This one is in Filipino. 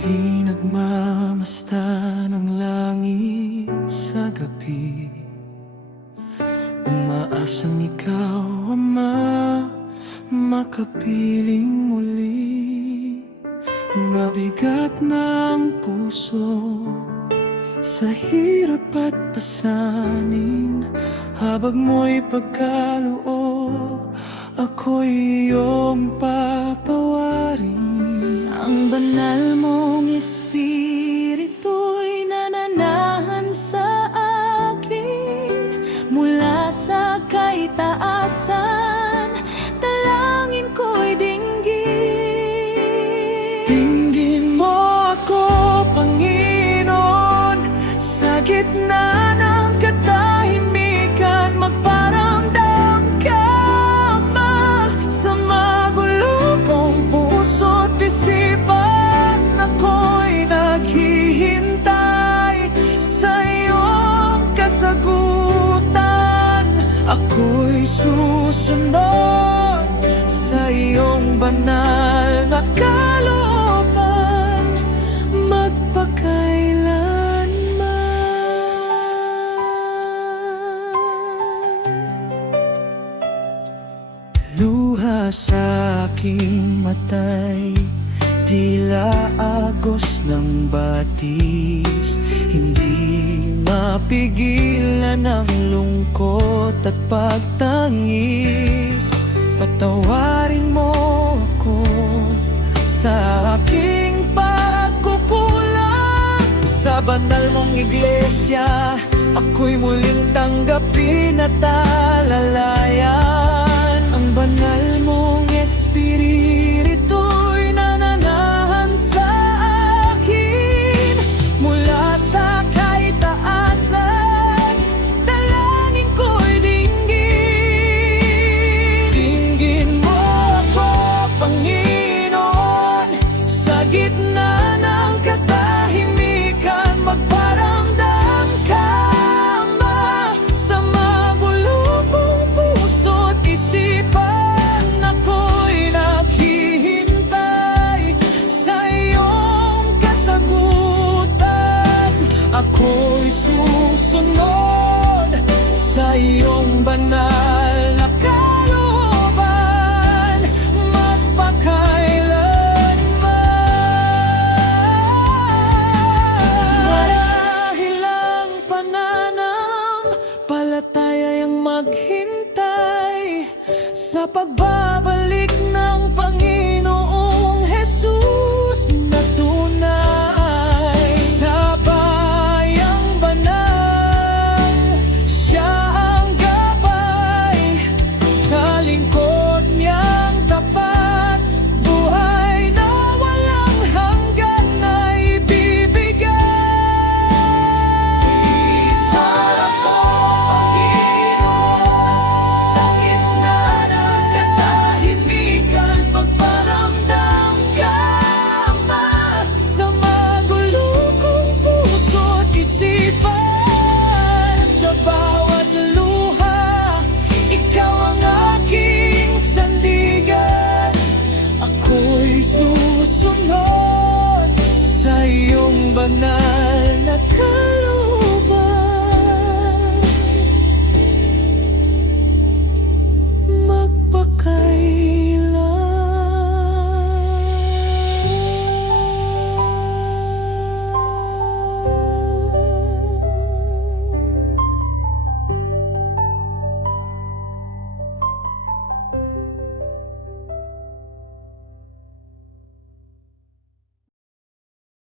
Di nagmamasta ng langit sa gabi, umaasang ikaw, Ama, makapiling muli. Mabigat na ang puso sa hirap at pasanin, habag mo'y pagkaloob, ako'y iyong papawarin. Ang banal mong espiritu'y nananahan sa akin, mula sa kaitaasan, dalangin ko'y dinggin. Dinggin mo ako, Panginoon, sa gitna ng katahimikan. Magparamdam ka, Ama, sa magulo kong puso't isipan. Ako'y naghihintay sa iyong kasagutan. Ako'y susunod sa iyong banal na kalooban, magpakailanman. Luha sa aking matay, tila agos ng batis, hindi mapigilan ang lungkot at pagtangis. Patawarin mo ako sa aking pagkukulang. Sa banal mong iglesia, ako'y muling tanggapin at alalayan. Ang banal mong espiritu'y nananahan sa akin, mula sa kaitaasan, dalangin ko'y dinggin. Dinggin mo ako, Panginoon, sa gitna ng katahimikan. Magparamdam ka, Ama, sa magulo kong puso't isipan. Ako'y naghihintay sa iyong kasagutan. Ako'y susunod sa iyong banal na kalooban, magpakailanman. Marahil ang pananampalatayang maghintay sa pagbabalik ng Panginoong Jesus na tunay. Sa bayang banal, siya ang gabay, sa lingkod niyang tapat, buhay na walang hanggan na ibibigay. Para po, Panginoon, sa gitna ng katahimikan. Magparamdam ka, Ama, sa magulo kong puso't isipan. Sa bawat luha, ikaw ang aking sandigan. Ako'y susunod sa iyong banal